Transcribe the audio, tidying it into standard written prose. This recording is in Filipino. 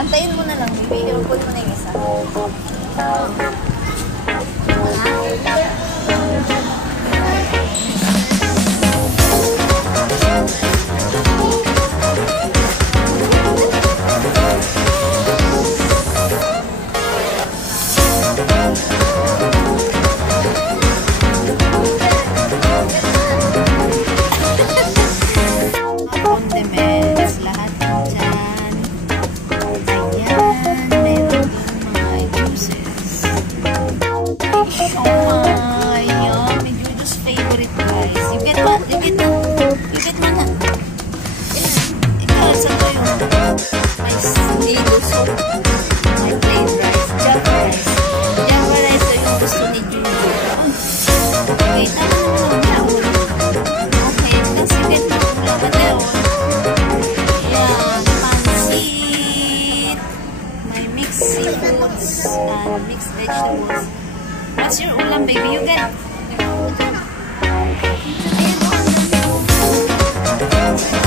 Antayin mo na lang, baby. Iupon mo na yung isa. Condiments, lahat ng dyan. Ayan, meron din mga juices. Siomai, yan. May Jojo's favorite, guys. You get one na. Ayan, ikaw, sa to yung may sinigo soup, may plain rice, java rice. Java rice to yung gusto ni Jojo. Okay, tama naman lang. Okay, let's get one. Yan, pansit. May mixed seafoods and mixed vegetables. What's your ulam, baby? You get? Ayan,